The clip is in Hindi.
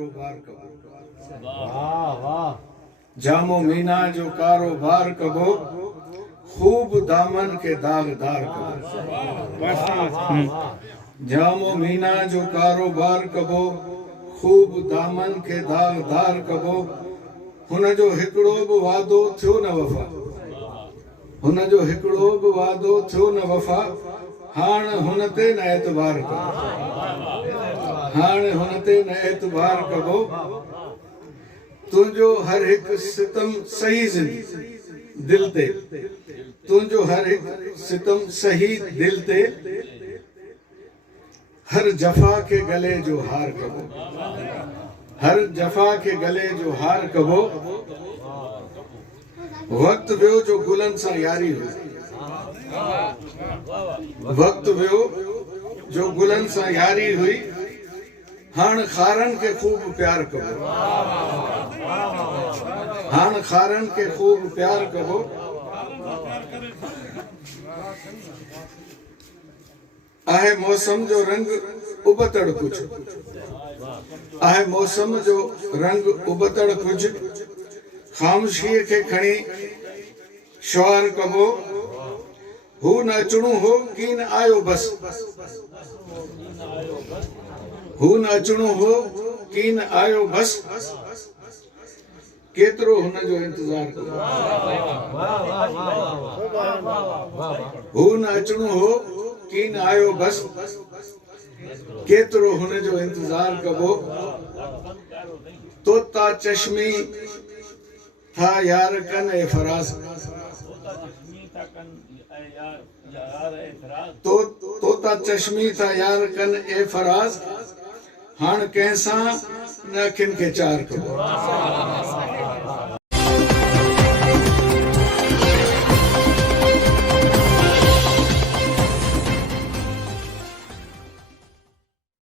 कारोबार कबो। वाह वाह। जामो मीना जो कारोबार कबो, खूब दामन के दागदार कबो। जामो मीना जो कारोबार कबो, खूब दामन के दागदार कबो। हुन जो हिकिड़ो बि वादो थियो न वफ़ा, हुन जो हिकिड़ो बि वादो थियो न वफ़ा। हाण हुन ते न एतबार कबो, हाण हुन ते न एतबार कबो। तुंहिंजो हर हिकु सितम सही दिल ते, तुंहिंजो हर हिकु सितम सही दिल ते। हर जफ़ा के गले जो हार कबो, हर जफ़ा के गले जो हार कबो। वक्त वियो जो गुलन सां यारी हुई, वक्त वियो जो गुलन सां यारी हुई। हाण खारन के खूब प्यार कबो, हाण खारन के खूब प्यार कबो। आहे मौसम जो रंग उबतड़ कुछ, आहे मौसम जो रंग उबतड़ कुछ। ख़ामोशीअ खे खणी शुआर कबो। हू न अचणो हो कीन आयो बस, हू न अचणो हो कीन आयो बस। केतिरो हुन जो इंतज़ार कबो, हू न अचणो हो कीन आयो बस। केतिरो हुन जो इंतज़ार कबो। तोता चश्मी था यार कन ए फराज़, तोता चश्मी था यार कन ए फराज़। हाण कंहिंसां न अखियुनि खे चार कबो,